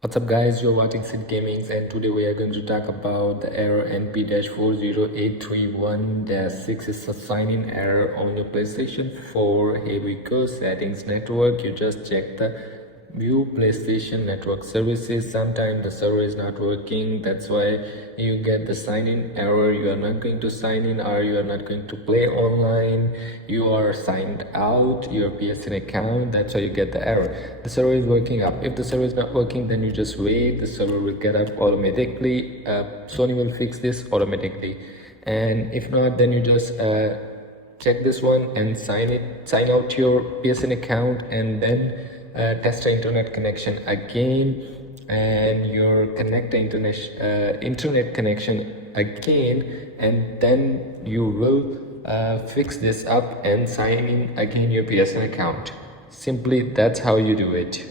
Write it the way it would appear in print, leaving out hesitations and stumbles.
What's up guys, you're watching Sid Gamings and today we are going to talk about the error NP-40831-6 is a sign-in error on your PlayStation 4. Here we go, settings, network. You just check the view PlayStation network services. Sometimes the server is not working, that's why you get the sign-in error. You are not going to sign in or you are not going to play online. You are signed out your PSN account, that's why you get the error. The server is working up. If the server is not working, then you just wait. The server will get up automatically. Sony will fix this automatically, and if not, then you just check this one and sign out your PSN account, and then test the internet connection again, and your connect the internet connection again, and then you will fix this up and sign in again your PSN account. Simply, that's how you do it.